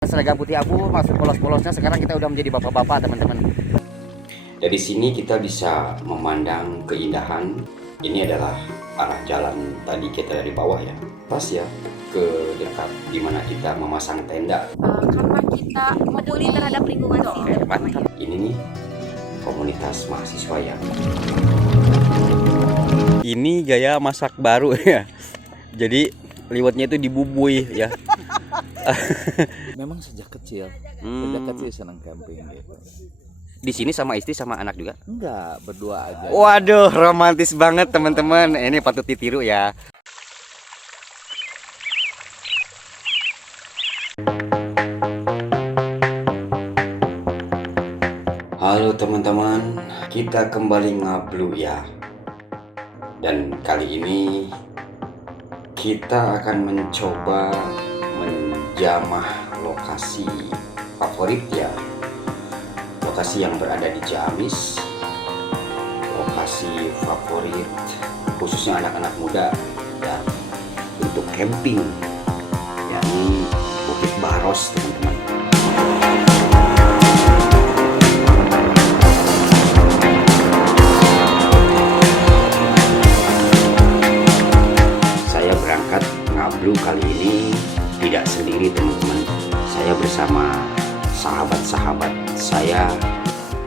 Seragam putih abu masuk polos-polosnya, sekarang kita udah menjadi bapak-bapak, teman-teman. Dari sini kita bisa memandang keindahan. Ini adalah arah jalan tadi kita dari bawah ya, pas ya ke dekat dimana kita memasang tenda. Karena kita peduli terhadap lingkungan sih. Mantap. Ini nih komunitas mahasiswa ya. Ini gaya masak baru ya. Jadi liwetnya itu dibubui ya. Memang sejak kecil senang camping gitu. Di sini sama istri sama anak juga. Enggak, berdua aja. Waduh, romantis banget teman-teman. Ini patut ditiru ya. Halo teman-teman, kita kembali ngablu ya. Dan kali ini kita akan mencoba menjamah lokasi favorit ya. Lokasi yang berada di Ciamis. Lokasi favorit khususnya anak-anak muda ya untuk camping, yakni Bukit Baros, teman-teman. Saya berangkat ngablu kali ini tidak sendiri, teman-teman. Saya bersama sahabat-sahabat saya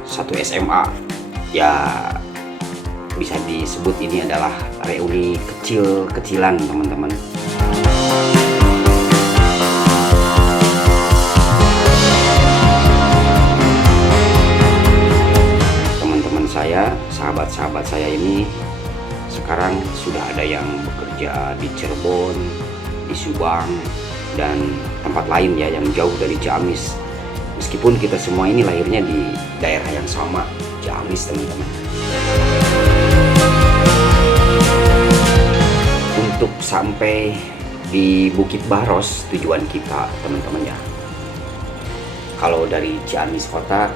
satu SMA. Ya bisa disebut ini adalah reuni kecil-kecilan, teman-teman. Teman-teman saya, sahabat-sahabat saya ini sekarang sudah ada yang bekerja di Cirebon, di Subang, dan tempat lain ya yang jauh dari Ciamis. Meskipun kita semua ini lahirnya di daerah yang sama, Ciamis, teman-teman. Untuk sampai di Bukit Baros tujuan kita, teman-teman ya. Kalau dari Ciamis kota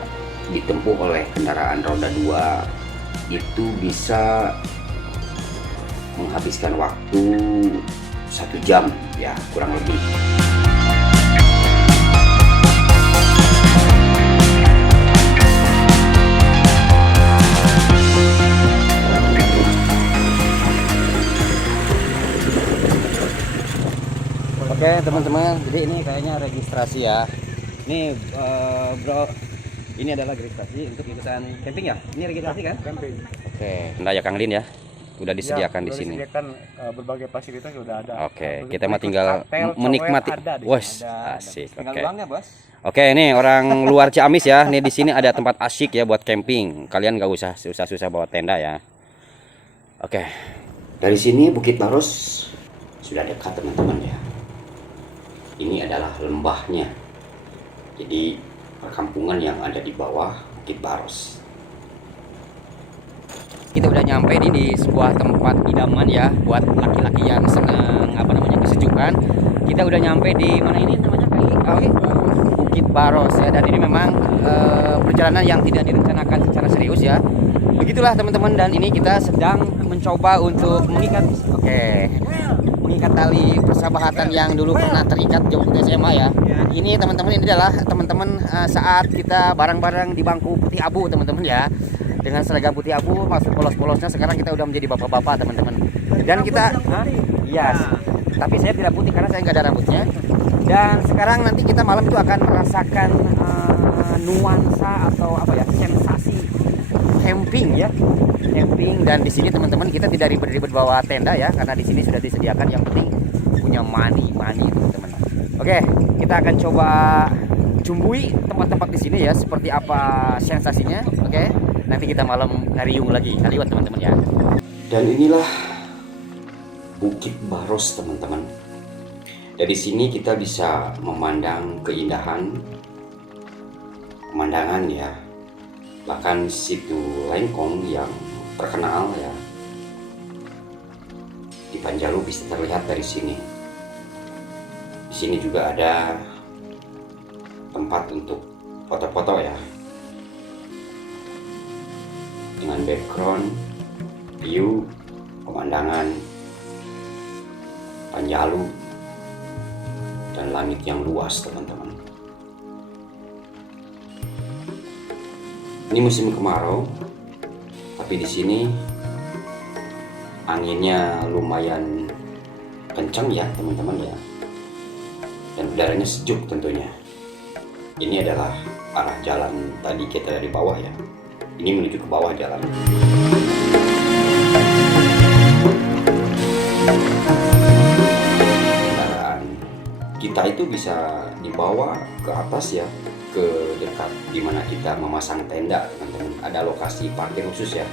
ditempuh oleh kendaraan roda 2 itu bisa menghabiskan waktu 1 jam ya kurang lebih. Oke teman-teman, jadi ini kayaknya registrasi ya. Ini bro, ini adalah registrasi untuk ikutan camping ya. Ini registrasi kan? Camping. Oke, ya Kang Lin ya. Udah disediakan di sini. Disediakan berbagai fasilitas sudah ada. Oke, kita mah tinggal menikmati. Wes, asik. Oke. Bos. Oke, ini orang luar Ciamis ya. Nih di sini ada tempat asyik ya buat camping. Kalian nggak usah susah-susah bawa tenda ya. Oke. Dari sini Bukit Baros sudah dekat, teman-teman ya. Ini adalah lembahnya. Jadi perkampungan yang ada di bawah Bukit Baros. Kita udah nyampe nih di sebuah tempat idaman ya buat laki-laki yang senang kesejukan. Kita udah nyampe di mana ini namanya Bukit Baros ya, dan ini memang perjalanan yang tidak direncanakan secara serius ya. Begitulah teman-teman, dan ini kita sedang mencoba untuk mengikat tali persahabatan yang dulu pernah terikat jauh di SMA ya. Ini teman-teman, ini adalah teman-teman saat kita bareng-bareng di bangku putih abu, teman-teman ya. Dengan seragam putih abu masuk polos-polosnya, sekarang kita udah menjadi bapak-bapak, teman-teman. Dan kita tapi saya tidak putih karena saya nggak ada rambutnya. Dan sekarang nanti kita malam itu akan merasakan nuansa atau sensasi camping ya. Camping, dan di sini teman-teman kita tidak ribet-ribet bawa tenda ya, karena di sini sudah disediakan, yang penting punya money teman-teman. Oke, kita akan coba cumbui tempat-tempat di sini ya, seperti apa sensasinya. Oke, nanti kita malam ngariung lagi kaliwat, teman-teman ya. Dan inilah Bukit Baros, teman-teman. Dari sini kita bisa memandang keindahan pemandangan ya. Bahkan situ Lengkong yang terkenal ya di Panjalu bisa terlihat dari sini. Di sini juga ada tempat untuk foto-foto ya, dengan background view pemandangan Panjalu dan langit yang luas, teman-teman. Ini musim kemarau, tapi di sini anginnya lumayan kencang ya teman-teman ya, dan udaranya sejuk tentunya. Ini adalah arah jalan tadi kita dari bawah ya. Ini menuju ke bawah jalan. Kendaraan kita itu bisa dibawa ke atas ya, ke dekat dimana kita memasang tenda teman-teman. Ada lokasi parkir khusus ya.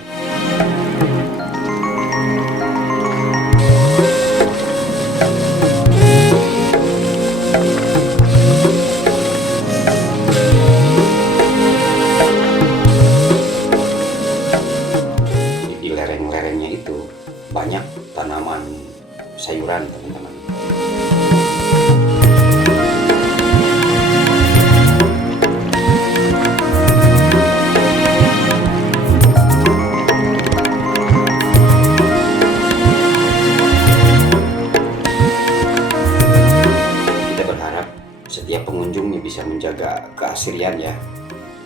Di lereng-lerengnya itu banyak tanaman sayuran teman-teman. Setiap pengunjungnya bisa menjaga keasrian ya,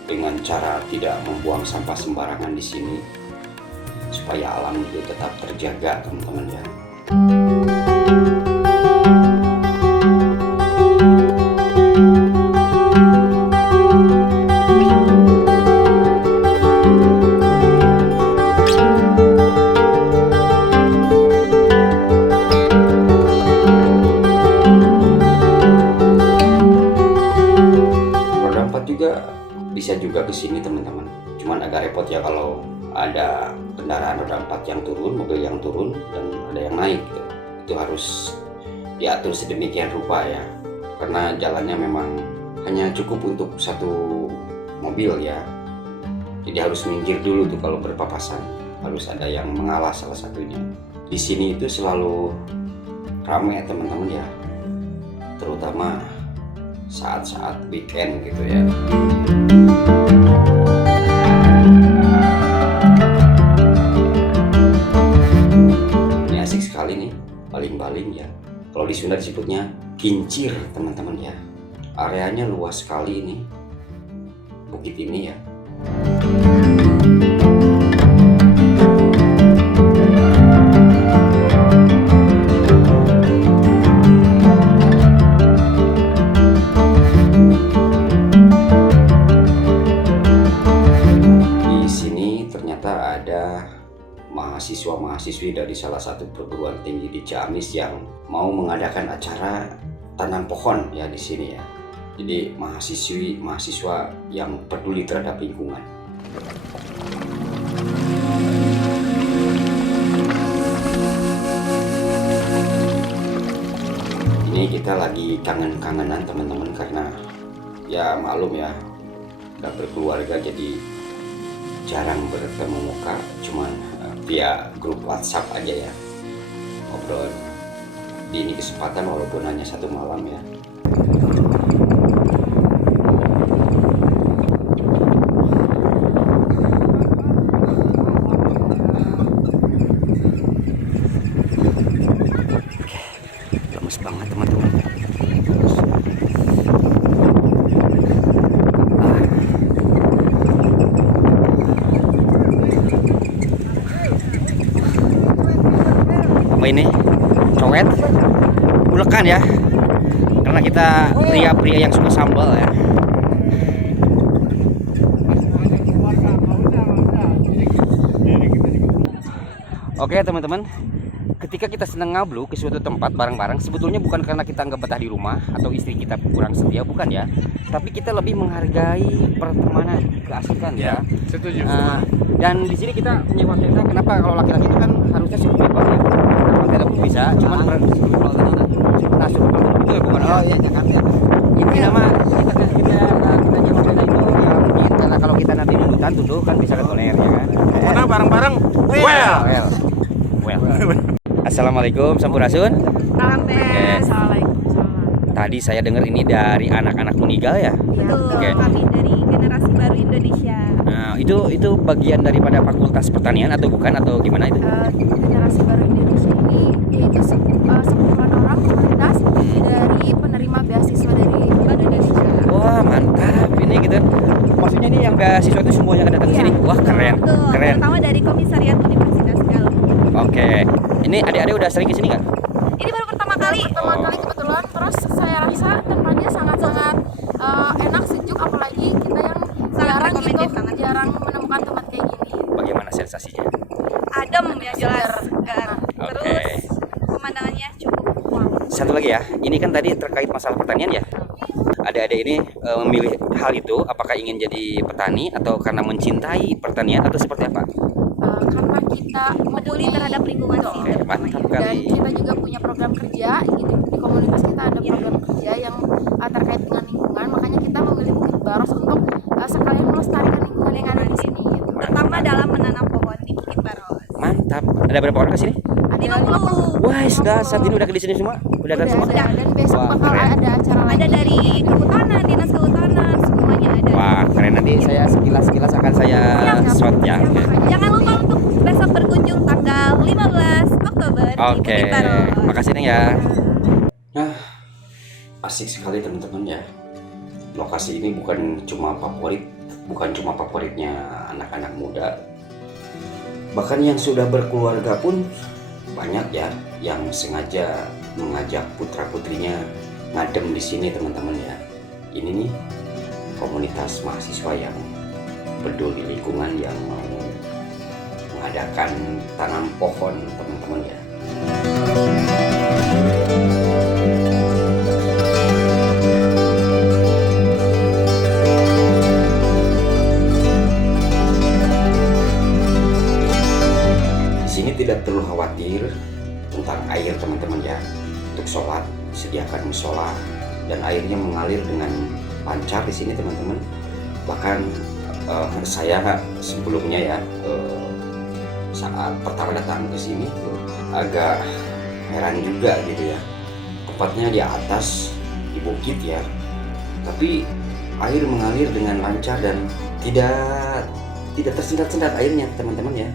dengan cara tidak membuang sampah sembarangan di sini, supaya alam itu tetap terjaga teman-teman ya. Bisa juga ke sini teman-teman. Cuman agak repot ya kalau ada kendaraan roda 4 yang turun, mobil yang turun dan ada yang naik gitu. Itu harus diatur sedemikian rupa ya. Karena jalannya memang hanya cukup untuk satu mobil ya. Jadi harus minggir dulu tuh kalau berpapasan. Harus ada yang mengalah salah satunya. Di sini itu selalu ramai teman-teman ya. Terutama saat-saat weekend gitu ya. Ini asik sekali nih, baling-baling ya. Kalau di Sunda disebutnya kincir teman-teman ya. Areanya luas sekali ini, bukit ini ya. Mahasiswa-mahasiswi dari salah satu perguruan tinggi di Ciamis yang mau mengadakan acara tanam pohon ya di sini ya. Jadi mahasiswa yang peduli terhadap lingkungan. Ini kita lagi kangen-kangenan teman-teman, karena ya maklum ya, udah berkeluarga jadi jarang bertemu muka, cuman via grup WhatsApp aja ya, ngobrol di ini kesempatan walaupun hanya satu malam ya. Lemes banget teman-teman. Ini cowet ulekan ya, karena kita pria-pria yang suka sambal ya. Oke teman-teman, ketika kita senang ngablu ke suatu tempat bareng-bareng, sebetulnya bukan karena kita nggak betah di rumah atau istri kita kurang setia, bukan ya, tapi kita lebih menghargai pertemanan, keasikan ya. Setuju. Dan di sini kita menyewa tenda. Kenapa? Kalau laki-laki itu kan harusnya suku bebas ya. Tenda pun bisa, cuman bukan. Oh iya, Jakarta. Ini nama kita nyewa tenda itu ya, karena kalau kita nanti tunduk kan bisa ketoler ya kan. Mana bareng-bareng? Well. Assalamualaikum, Sampurasun. Assalamualaikum. Tadi saya dengar ini dari anak-anak Unigal ya. Betul, Oke. kami dari generasi baru Indonesia. Nah, itu bagian daripada Fakultas Pertanian atau bukan, atau gimana itu? Generasi baru Indonesia ini yaitu sekumpulan orang komunitas dari penerima beasiswa dari Bank Indonesia. Wah, mantap ini gitu. maksudnya ini yang beasiswa itu semuanya akan datang ke sini. Wah, keren. Betul, Keren. terutama dari komisariat Universitas Galuh. Oke. Ini adik-adik udah sering ke sini nggak? Ini baru pertama kali kebetulan, terus saya rasa tempatnya sangat-sangat enak, sejuk, apalagi kita yang jarang menemukan tempat kayak gini. Bagaimana sensasinya? Adem ya, jelas, segar. Oke. Terus pemandangannya cukup wow. Satu lagi ya, ini kan tadi terkait masalah pertanian ya. Adik-adik ini memilih hal itu apakah ingin jadi petani atau karena mencintai pertanian atau seperti apa? Karena kita peduli terhadap lingkungan sih. Oke, mantap Dan kali. kita juga punya program kerja gitu. Di komunitas kita ada program kerja yang terkait dengan lingkungan, makanya kita memilih Bukit Baros untuk sekalian melestarikan lingkungan yang ada di sini gitu. Terutama dalam menanam pohon di Bukit Baros. Mantap. Ada berapa orang ke sini? Ada 50. Wah, sudah saat ini udah ke di sini semua. Udah datang semua. Ada, dan besok Wah, bakal keren. ada acara lagi. Ada dari kehutanan, dinas kehutanan, semuanya ada. Wah, keren, nanti saya sekilas akan saya shot ya. Oke. Jangan lupa untuk besok berkunjung tanggal 15 Oktober di Oke, Bukit Baros. makasih Neng ya. Nah, asik sekali teman-teman ya. Lokasi ini bukan cuma favoritnya anak-anak muda. Bahkan yang sudah berkeluarga pun banyak ya yang sengaja mengajak putra-putrinya ngadem di sini teman-teman ya. Ini nih komunitas mahasiswa yang peduli lingkungan yang mau mengadakan tanam pohon teman-teman ya. Di sini tidak perlu khawatir tentang air teman-teman ya. Untuk sholat disediakan musola dan airnya mengalir dengan lancar di sini teman-teman. Bahkan saya sebelumnya ya saat pertama datang ke sini agak heran juga gitu ya. Tempatnya di atas di bukit ya, tapi air mengalir dengan lancar dan tidak tersendat-sendat airnya teman-teman ya.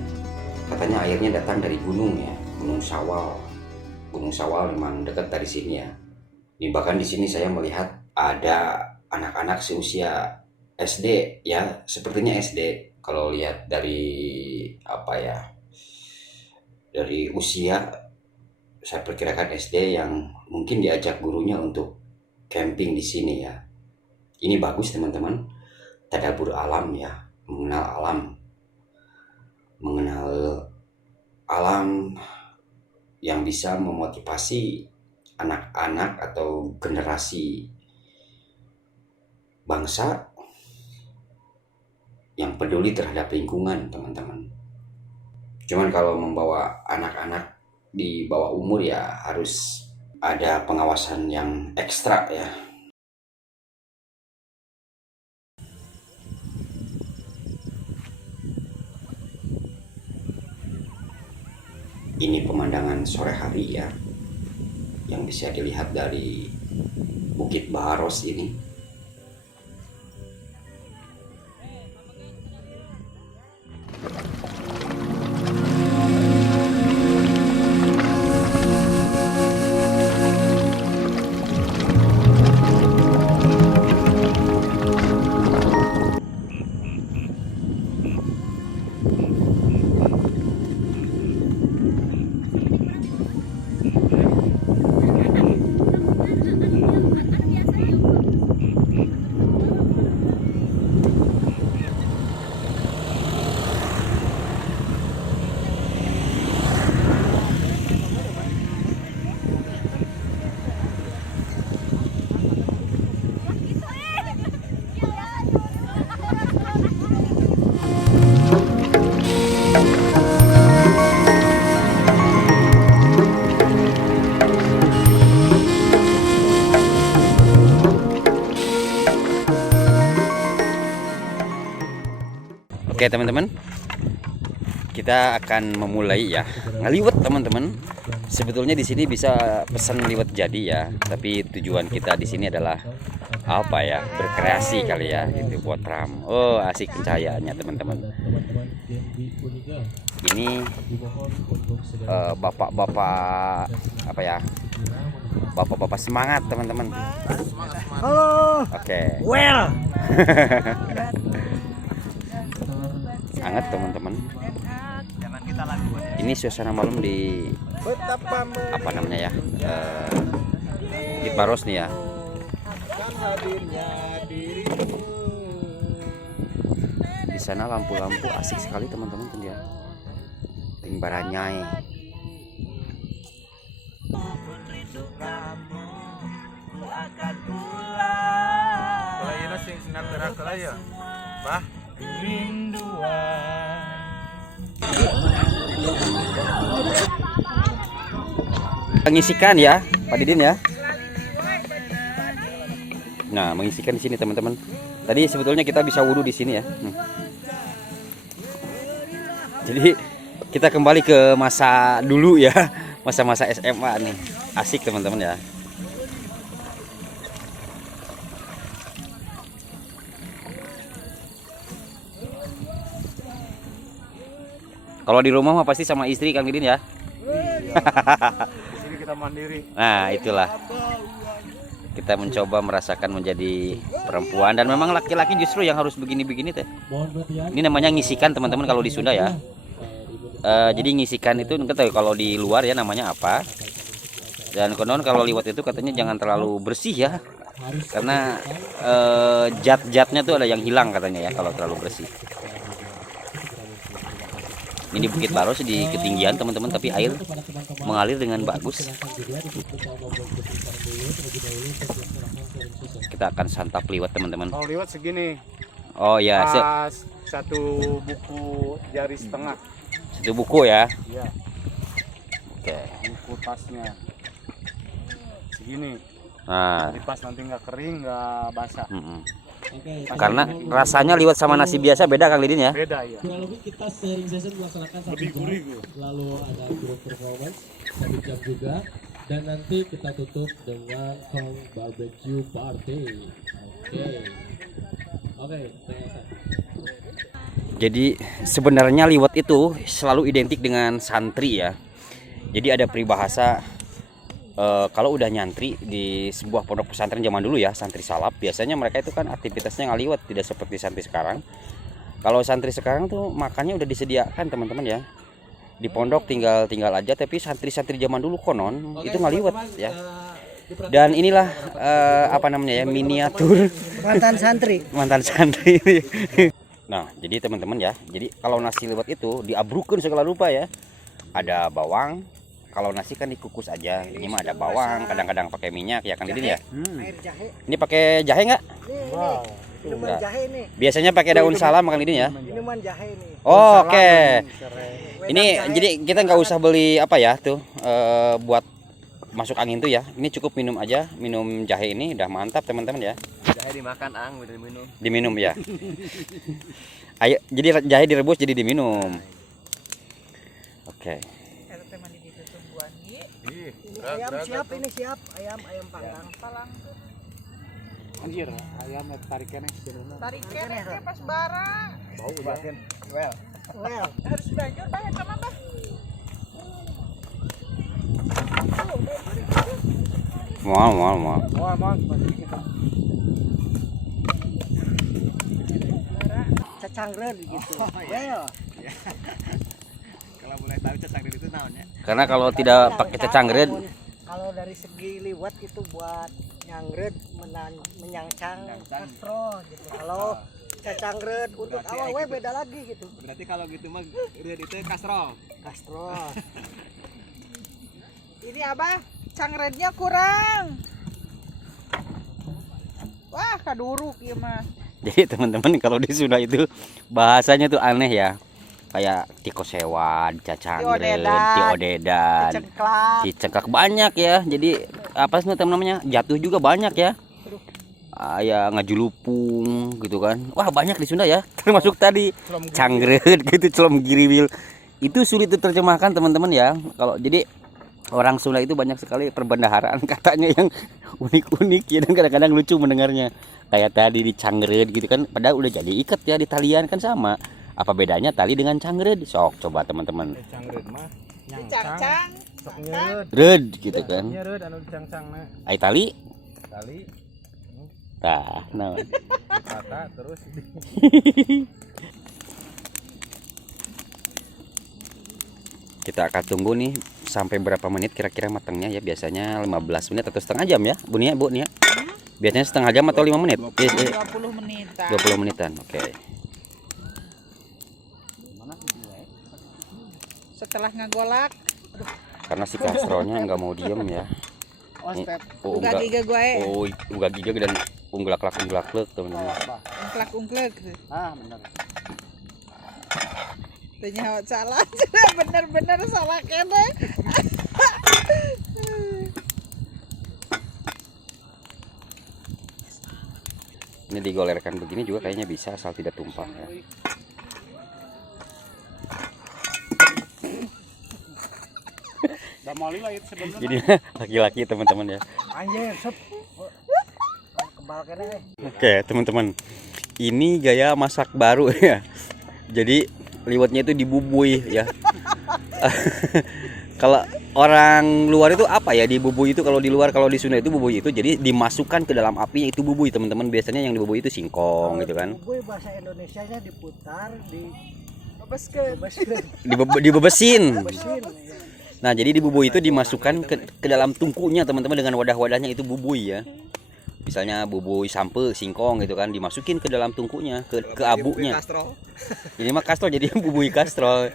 Katanya airnya datang dari gunung ya, Gunung Sawal. Gunung Sawal memang dekat dari sini ya. Ini bahkan di sini saya melihat ada anak-anak seusia SD ya, sepertinya SD kalau lihat dari apa ya, dari usia saya perkirakan SD yang mungkin diajak gurunya untuk camping di sini ya. Ini bagus teman-teman, tadabur alam ya, mengenal alam yang bisa memotivasi anak-anak atau generasi bangsa yang peduli terhadap lingkungan teman-teman. Cuman kalau membawa anak-anak di bawah umur ya harus ada pengawasan yang ekstra ya. Ini pemandangan sore hari ya, yang bisa dilihat dari Bukit Baros ini. Oke teman-teman, kita akan memulai ya ngeliwet teman-teman. Sebetulnya di sini bisa pesan liwet jadi ya, tapi tujuan kita di sini adalah apa ya, berkreasi kali ya, gitu buat ram. Oh asik pencahayaannya teman-teman. Ini bapak-bapak apa ya, bapak-bapak semangat teman-teman. Halo. Oke. Well. hangat teman-teman. Ini suasana malam di apa namanya ya, di Baros nih ya. Di sana lampu-lampu asik sekali teman-teman tuh ya. Ting baranyai. Mengisikan ya, Pak Didin ya. Nah, mengisikan di sini teman-teman. Tadi sebetulnya kita bisa wudhu di sini ya. Jadi kita kembali ke masa dulu ya, masa-masa SMA nih. Asik teman-teman ya. Kalau di rumah mah pasti sama istri Kang Didin ya. Di sini kita mandiri. Nah, itulah. Kita mencoba merasakan menjadi perempuan, dan memang laki-laki justru yang harus begini-begini teh. Ini namanya ngisikan teman-teman kalau di Sunda ya. Jadi ngisikan itu nggak tahu kalau di luar ya namanya apa. Dan konon kalau liwat itu katanya jangan terlalu bersih ya. Karena zat-zatnya tuh ada yang hilang katanya ya kalau terlalu bersih. Ini di Bukit Baros di ketinggian teman-teman, tapi air mengalir dengan bagus. Kita akan santap liwat teman-teman. Kalau liwat segini. Oh ya, Pas satu buku jari setengah. itu buku ya. Iya, Oke. buku tasnya. Segini. Nah, Jadi pas nanti nggak kering, nggak basah. karena rasanya liwat sama nasi biasa beda Kang Didin ya. Beda ya. Kurang lebih kita sharing session melaksanakan 1 jam, lalu ada group performance 1 jam juga, dan nanti kita tutup dengan Kong Barbecue Party. Oke, Jadi sebenarnya liwat itu selalu identik dengan santri ya. Jadi ada peribahasa kalau udah nyantri di sebuah pondok pesantren zaman dulu ya, santri salap, biasanya mereka itu kan aktivitasnya ngaliwat, tidak seperti santri sekarang. Kalau santri sekarang tuh makannya udah disediakan teman-teman ya. Di pondok tinggal aja, tapi santri-santri zaman dulu konon itu ngaliwat ya. Dan inilah apa namanya ya, miniatur mantan santri. mantan santri. Nah, jadi teman-teman ya, jadi kalau nasi liwat itu diabrukan segala rupa ya. Ada bawang, kalau nasi kan dikukus aja. Ini mah ada bawang, kadang-kadang pakai minyak ya Kang Didin ya. Air jahe. Ini pakai jahe nggak? Nih, minuman Enggak. jahe nih. Biasanya pakai daun salam Kang Didin ya. Minuman jahe nih. Oh, oke. Ini jadi kita nggak usah beli apa ya tuh buat masuk angin tuh ya. Ini cukup minum aja, minum jahe ini udah mantap teman-teman ya. Jahe dimakan, udah diminum. Diminum ya. Ayo, jadi jahe direbus jadi diminum. Oke. Ayam siap ini siap. Ayam panggang. Anjir, ayam tarikannya. Tarikannya pas bara. Bau banget. Well. Well, Harus belajar banyak sama bah. Mau. Wah, mas, masih kita. cacangren gitu. Well, Kalau boleh tahu cacangren itu naonnya? Karena kalau tidak pakai cacangred, kalau dari segi liwat itu buat nyangred menyangsang kastrol gitu. Kalau cacangred untuk Berarti awal gitu. beda lagi gitu. Berarti kalau gitu mah red itu kastrol. Kastrol. Ini apa? Cangrednya kurang. Wah, kaduruk ya mah. jadi teman-teman kalau di Sunda itu bahasanya tuh aneh ya. Kayak tikosewan, cacangred, tiodedan, Cengklak. cicengkak banyak ya. Jadi apa sih namanya? Jatuh juga banyak ya. Ya ngajulupung gitu kan. Wah, banyak di Sunda ya. Termasuk tadi cangred gitu, celom giriwil. Itu sulit diterjemahkan teman-teman ya. Kalau jadi orang Sunda itu banyak sekali perbendaharaan katanya yang unik-unik ya, dan kadang-kadang lucu mendengarnya. Kayak tadi di cangred gitu kan, padahal udah jadi ikat ya di talian kan sama. Apa bedanya tali dengan cangred? Sok coba teman-teman. Cangred mah Cangcang. sok nyeret. Red gitu kan. Nyeret anu cangcangna. Ai tali. Tali Tah, naon. kata terus Kita akan tunggu nih sampai berapa menit kira-kira matangnya ya. Biasanya 15 menit atau setengah jam ya Bu Nia, Bu Nia. Biasanya setengah jam atau 5 menit? 20 menitan. 20 menitan. Oke. Setelah ngegolak, Karena si kastrolnya nggak mau diem ya. uga giga gue. Uga giga dan unglak-lak teman-teman. Ungklek. Ah, benar. Tanya salah, bener-bener salah kene. Ini digolerkan begini juga kayaknya bisa asal tidak tumpah ya. Jadi laki-laki teman-teman ya. Anjir, sep. Kebal kene. Oke teman-teman, ini gaya masak baru ya. Jadi liwetnya itu dibubui ya. Kalau orang luar itu apa ya dibubui itu, kalau di luar, kalau di Sunda itu bubui itu jadi dimasukkan ke dalam api, itu bubui teman-teman. Biasanya yang dibubui itu singkong gitu kan. Bubui bahasa Indonesianya diputar, Dibebesin. besin. Nah, jadi di bubui itu dimasukkan ke dalam tungkunya teman-teman dengan wadah-wadahnya, itu bubui ya. Misalnya bubui sampe, singkong gitu kan, dimasukin ke dalam tungkunya, ke abunya. Ini mah kastrol, jadi bubui kastrol.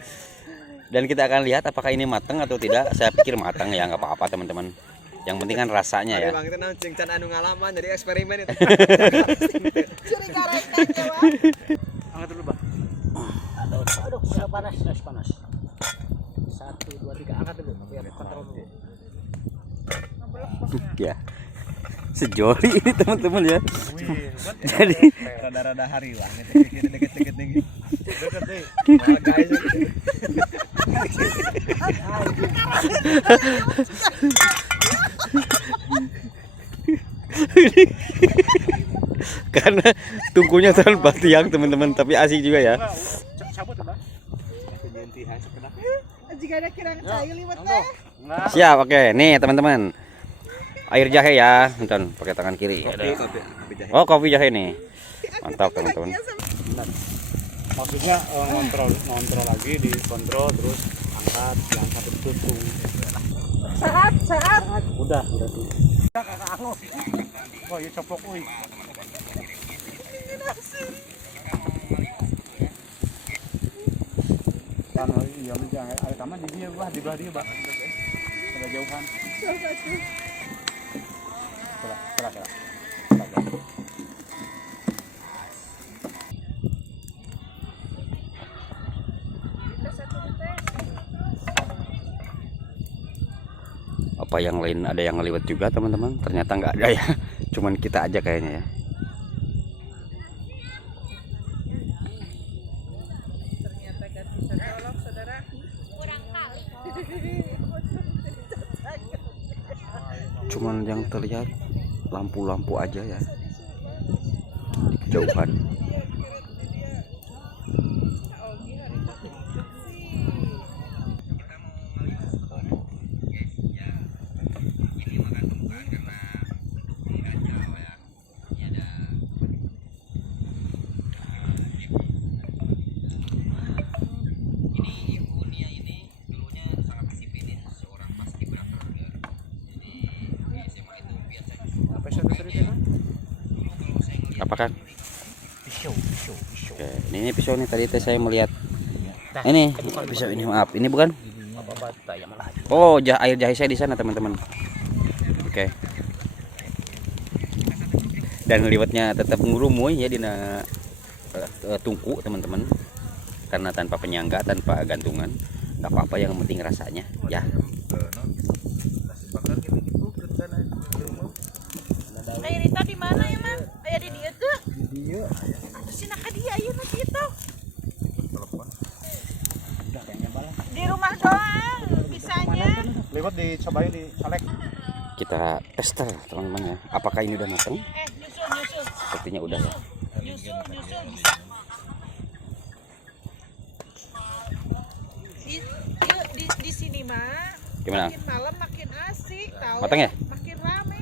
Dan kita akan lihat apakah ini matang atau tidak. Saya pikir matang ya, nggak apa-apa teman-teman. Yang penting kan rasanya ya. Bang, itu cingcan anu ngalaman jadi eksperimen itu. Curi karetnya Jawa. Angkat dulu, Bang. Aduh, udah panas. 1, 2, 3, angkat dulu biar kontrol dulu. Ya. Sejoli ini teman-teman ya. Jadi Rada-rada hari lah, deket-deket nih. Deket deh. Wah, guys. karena tungkunya tanpa tiang teman-teman, tapi asik juga ya. Cabut, Bang. Jika ada kirang cair liwat teh. Siap, oke. Nih teman-teman, air jahe ya, nonton pakai tangan kiri. Oh, kopi jahe nih, mantap teman-teman. Maksudnya ngontrol lagi, dikontrol terus diangkat itu tutung. Saat. Udah tuh. Wah, ini coplok euy. Kan iya menjang air taman di dia bah, di belah dia, Bang. Agak jauhan. Salah. Apa yang lain ada yang ngeliwat juga teman-teman? Ternyata nggak ada ya, cuman kita aja kayaknya ya. Ternyata ganti colok saudara. Kurang kali. Cuman yang terlihat lampu-lampu aja ya di kejauhan. Apakah pisau? Oke, ini pisau nih, tadi saya melihat. Ini pisau ini, maaf, ini bukan? Oh, air jahe saya di sana teman-teman. Oke. Dan liwatnya tetap ngurumuy ya di tungku teman-teman. Karena tanpa penyangga, tanpa gantungan, nggak apa-apa, yang penting rasanya ya. Air itu di mana ya, Man? Aya di dieu teh. Di dieu. Atuh sina ka dia ayeuna kitu. Di rumah doang bisanya. Lewat dicobain di salek. Kita tester teman-teman ya. Apakah ini udah matang? Nyusul. Sepertinya udah ya. Nyusul bisa. Di sini mah Gimana? makin malam makin asik tahu. Matang ya? Makin rame.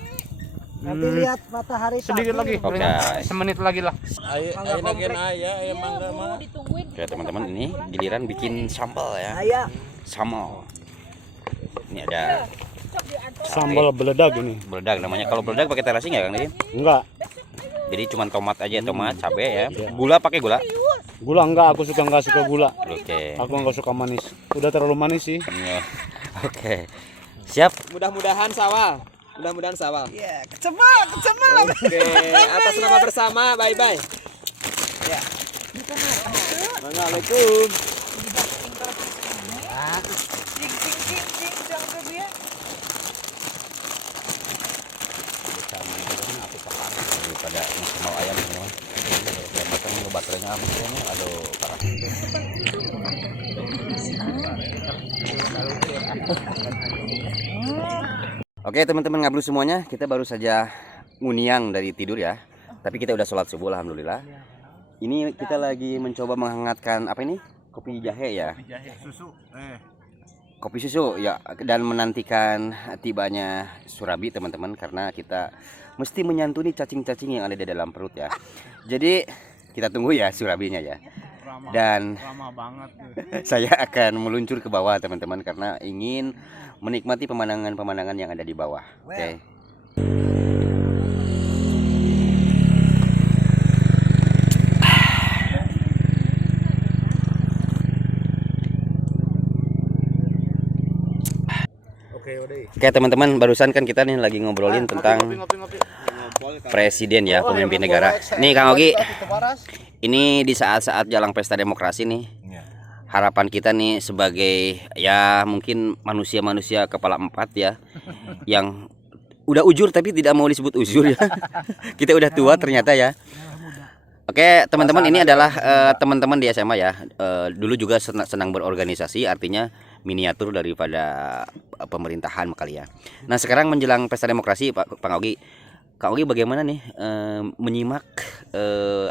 Nanti lihat matahari Sedikit lagi. Oke. Semenit lagi lah. Ditungguin. Oke teman-teman, ini giliran bikin sambal ya. Aya sambal. Ini ada Sambal beledag ini. beledag namanya. Kalau beledag pakai terasi nggak Kang Didin? Enggak. Jadi cuma tomat aja, tomat, cabe ya. Gula pakai gula? Gula enggak, aku enggak suka gula. Oke. Aku enggak suka manis. Udah terlalu manis sih. Iya. Oke. Siap. Mudah-mudahan sawal. Mudah-mudahan sawal. Ya, kecemal. Oke, atas nama bersama, bye-bye. Ya. Assalamualaikum. Daripada mau ayam semua. Yang matang baterainya habis ini. Aduh, parah. Oke teman-teman ngablu semuanya, kita baru saja nguniang dari tidur ya. Tapi kita udah sholat subuh alhamdulillah. Ini kita lagi mencoba menghangatkan apa ini? Kopi jahe ya. Kopi susu ya, dan menantikan tibanya surabi teman-teman, karena kita mesti menyantuni cacing-cacing yang ada di dalam perut ya. Jadi kita tunggu ya surabinya ya. Dan saya akan meluncur ke bawah teman-teman karena ingin menikmati pemandangan-pemandangan yang ada di bawah. Oke. Oke teman-teman, barusan kan kita nih lagi ngobrolin tentang presiden ya, pemimpin negara. Nih Kang Ogi, ini di saat-saat jelang pesta demokrasi nih, harapan kita nih sebagai ya mungkin manusia-manusia kepala 4 ya, yang udah ujur tapi tidak mau disebut ujur ya. Kita udah tua ternyata ya. Oke teman-teman, ini adalah teman-teman di SMA ya. Dulu juga senang berorganisasi, artinya miniatur daripada pemerintahan kali ya. Nah sekarang menjelang pesta demokrasi Pak Ogi, Kang Ogi bagaimana nih menyimak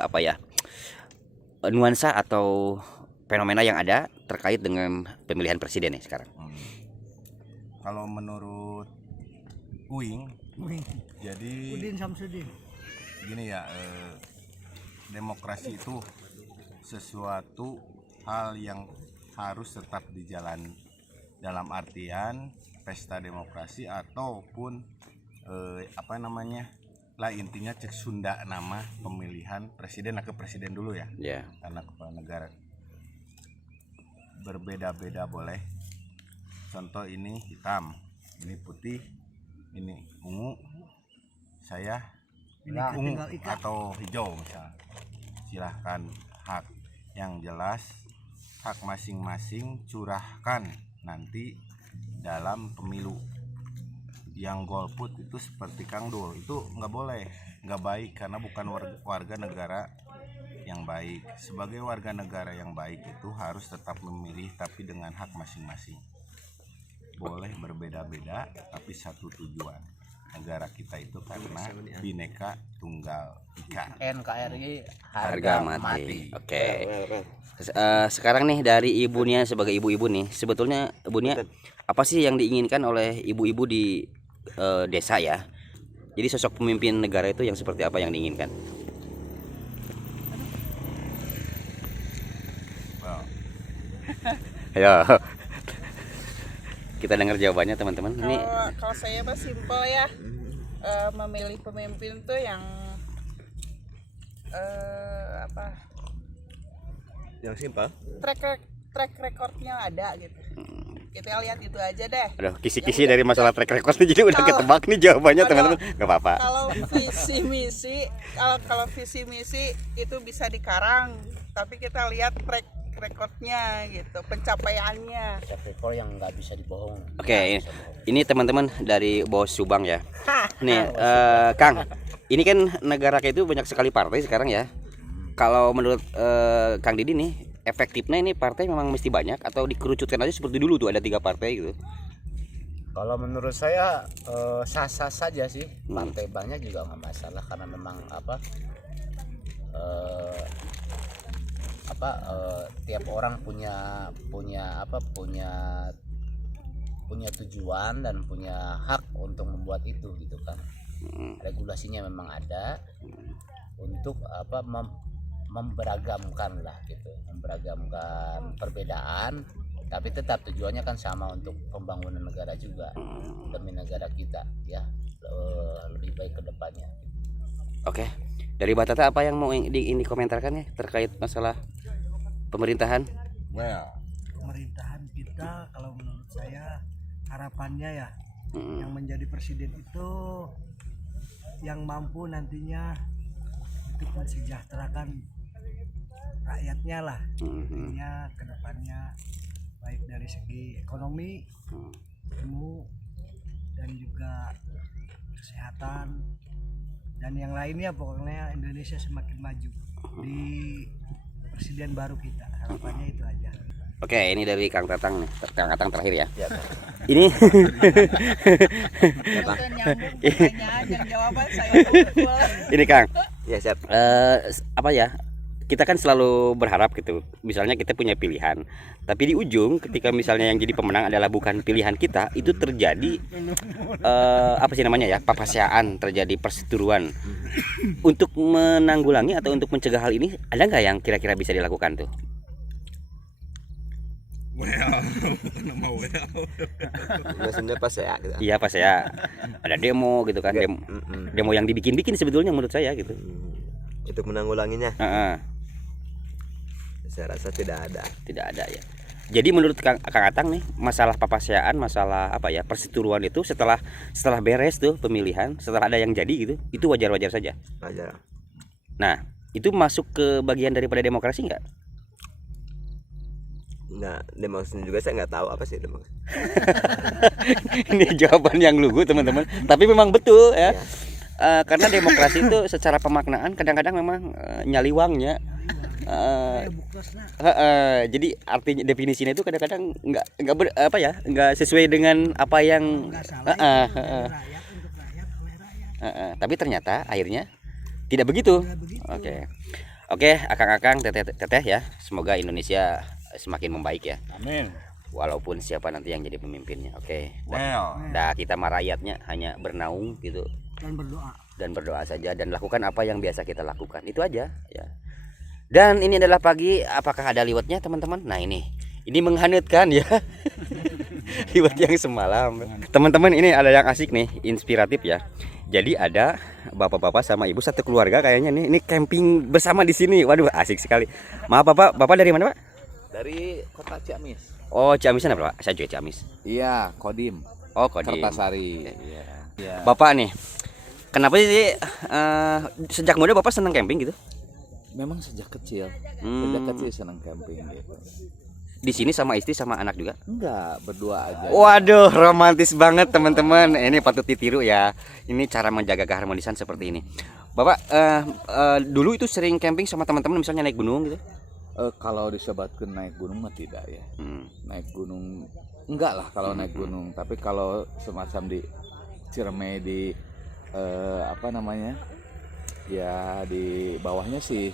apa ya, nuansa atau fenomena yang ada terkait dengan pemilihan presiden nih sekarang? Kalau menurut Uing, jadi Udin Samsudin. gini ya, demokrasi itu sesuatu hal yang harus tetap dijalan, dalam artian pesta demokrasi ataupun apa namanya lah, intinya cek Sunda nama pemilihan presiden ke presiden dulu ya. Karena kepala negara berbeda-beda boleh. Contoh ini hitam, ini putih, ini ungu, saya ini ungu atau hijau misalnya. Silahkan, hak yang jelas, hak masing-masing curahkan nanti dalam pemilu. Yang golput itu seperti Kang Dul itu nggak boleh, nggak baik, karena bukan warga negara yang baik. Sebagai warga negara yang baik itu harus tetap memilih, tapi dengan hak masing-masing. Boleh berbeda-beda tapi satu tujuan, negara kita itu karena Bhinneka Tunggal Ika. NKRI Harga mati. Oke. Sekarang nih dari ibunya, sebagai ibu-ibu nih, sebetulnya ibunya apa sih yang diinginkan oleh ibu-ibu di desa ya? Jadi sosok pemimpin negara itu yang seperti apa yang diinginkan? Ayo. Kita dengar jawabannya teman-teman. Ini Kalau saya mah simpel ya, memilih pemimpin tuh yang apa? Yang simpel. Track recordnya ada gitu. Kita lihat itu aja deh. aduh, kisi-kisi dari masalah track record jadi udah ketebak nih jawabannya teman-teman. Gak apa-apa. Kalau visi misi, kalau visi misi itu bisa dikarang, tapi kita lihat track recordnya gitu, pencapaiannya. rekor yang nggak bisa dibohong. Oke, ini teman-teman dari Bos Subang ya. Nih, Kang, ini kan negara kita itu banyak sekali partai sekarang ya. Kalau menurut Kang Didi nih, efektifnya ini partai memang mesti banyak atau dikerucutkan aja seperti dulu tuh ada 3 partai gitu? Kalau menurut saya sah-sah saja sih, partai banyak juga nggak masalah, karena memang tiap orang punya tujuan dan punya hak untuk membuat itu gitu kan. Regulasinya memang ada untuk memberagamkan lah gitu, memberagamkan perbedaan Tapi tetap tujuannya kan sama untuk pembangunan negara juga, demi negara kita ya, lebih baik ke depannya. Oke. Dari Mbak Tata apa yang mau ini komentarkan ya terkait masalah pemerintahan? Well, pemerintahan kita kalau menurut saya harapannya ya yang menjadi presiden itu yang mampu nantinya untuk mensejahterakan rakyatnya lah, nantinya ke depannya baik dari segi ekonomi, ilmu, dan juga kesehatan dan yang lainnya. Pokoknya Indonesia semakin maju di presiden baru kita, harapannya itu aja. Oke, ini dari Kang Tatang nih, Kang Tatang terakhir ya. Ini ini Kang. Ya siap. Apa ya? Kita kan selalu berharap gitu. Misalnya kita punya pilihan, tapi di ujung ketika misalnya yang jadi pemenang adalah bukan pilihan kita, itu terjadi apa sih namanya ya? Papasyaan, terjadi perseteruan. Untuk menanggulangi atau untuk mencegah hal ini, ada nggak yang kira-kira bisa dilakukan tuh? Maksudnya pas ya gitu. Iya pas ya ada demo gitu kan, demo yang dibikin-bikin sebetulnya menurut saya gitu. Untuk menanggulanginya. Saya rasa tidak ada Ya. Jadi menurut Kang Atang nih, masalah papasyaan, masalah apa ya, perseteruan itu setelah beres tuh pemilihan, setelah ada yang jadi gitu, itu wajar-wajar saja. Wajar. Nah, itu masuk ke bagian daripada demokrasi nggak? Nggak, demokrasi juga saya nggak tahu apa sih demokrasi. Ini jawaban yang lugu teman-teman, tapi memang betul ya. Karena demokrasi itu secara pemaknaan kadang-kadang memang nyaliwangnya. Jadi artinya definisinya itu kadang-kadang nggak sesuai dengan apa yang tapi ternyata akhirnya tidak begitu. Oke, akang-akang, teteh ya, semoga Indonesia semakin membaik ya. Amin. Walaupun siapa nanti yang jadi pemimpinnya. Oke. Dah kita rakyatnya hanya bernaung gitu dan berdoa saja dan lakukan apa yang biasa kita lakukan. Itu aja ya. Dan ini adalah pagi, apakah ada liwetnya teman-teman? Nah ini menghangatkan ya. Liwet yang semalam. Teman-teman, ini ada yang asik nih, inspiratif ya. Jadi ada bapak-bapak sama ibu satu keluarga kayaknya nih. Ini camping bersama di sini. Waduh, asik sekali. Maaf Bapak dari mana Pak? Dari kota Ciamis. Oh, Ciamisan apa Pak? Saya juga Ciamis. Iya, Kodim. Oh, Kodim. Kertasari. Iya. Bapak nih, kenapa sih sejak muda Bapak senang camping gitu? Memang sejak kecil senang camping gitu. Di sini sama istri sama anak juga? Enggak, berdua aja. Waduh, romantis banget teman-teman. Ini patut ditiru ya. Ini cara menjaga keharmonisan seperti ini. Bapak dulu itu sering camping sama teman-teman misalnya naik gunung gitu? Kalau disebatkan naik gunung mah tidak ya. Naik gunung enggak lah kalau naik gunung. Tapi kalau semacam di Ciremai di apa namanya? Ya di bawahnya sih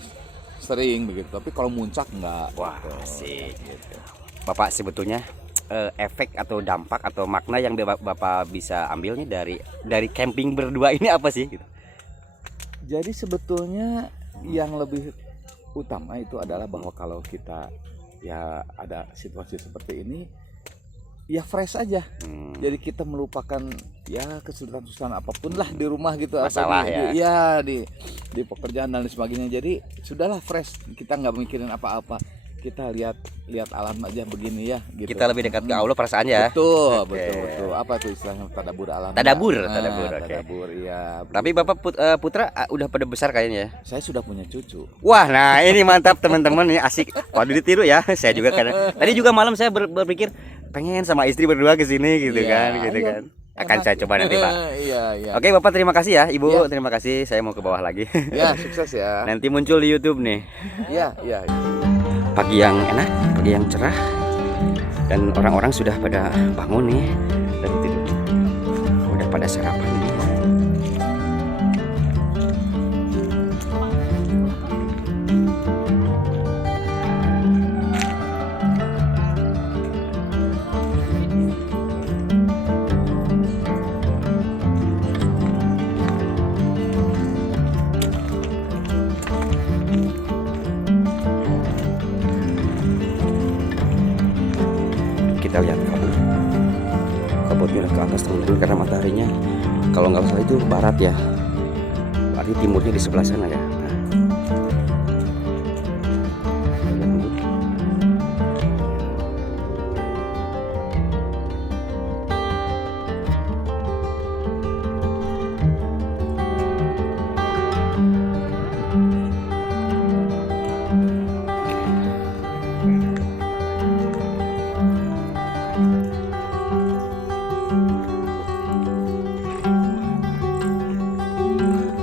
sering begitu, tapi kalau muncak enggak. Wah, asik gitu. Bapak sebetulnya efek atau dampak atau makna yang Bapak bisa ambil nih dari camping berdua ini apa sih gitu? Jadi sebetulnya yang lebih utama itu adalah bahwa kalau kita ya ada situasi seperti ini ya fresh aja. Jadi kita melupakan ya kesulitan-kesulitan apapun lah di rumah gitu, masalah ya di pekerjaan dan sebagainya. Jadi sudahlah fresh, kita nggak mikirin apa-apa, kita lihat alam aja begini ya gitu. Kita lebih dekat ke Allah perasaan ya. Betul. Apa tuh istilahnya, tadabur alam. Tadabur. Iya. Tapi Bapak putra udah pada besar kayaknya ya. Saya sudah punya cucu. Wah, nah ini mantap teman-teman, ini asik. Waduh, ditiru ya. Saya juga tadi juga malam saya berpikir pengen sama istri berdua ke sini gitu kan. Akan saya coba nanti, Pak. Iya. Oke, Bapak terima kasih ya. Ibu terima kasih. Saya mau ke bawah lagi. Ya, sukses ya. Nanti muncul di YouTube nih. Iya. Pagi yang enak, pagi yang cerah, dan orang-orang sudah pada bangun nih dari tidur, udah pada sarapan nih. kita lihat kabutnya udah ke atas teman-teman, karena mataharinya kalau nggak salah itu barat ya, berarti timurnya di sebelah sana ya.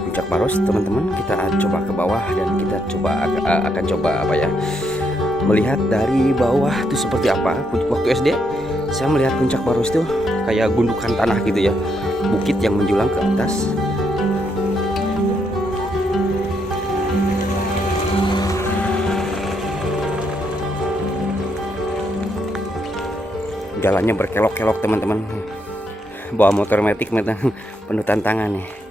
Puncak Baros teman-teman, kita coba ke bawah dan kita akan coba apa ya, melihat dari bawah itu seperti apa. Waktu SD saya melihat Puncak Baros itu kayak gundukan tanah gitu ya, bukit yang menjulang ke atas. Jalannya berkelok-kelok teman-teman, bawa motor metik penuh tantangan nih.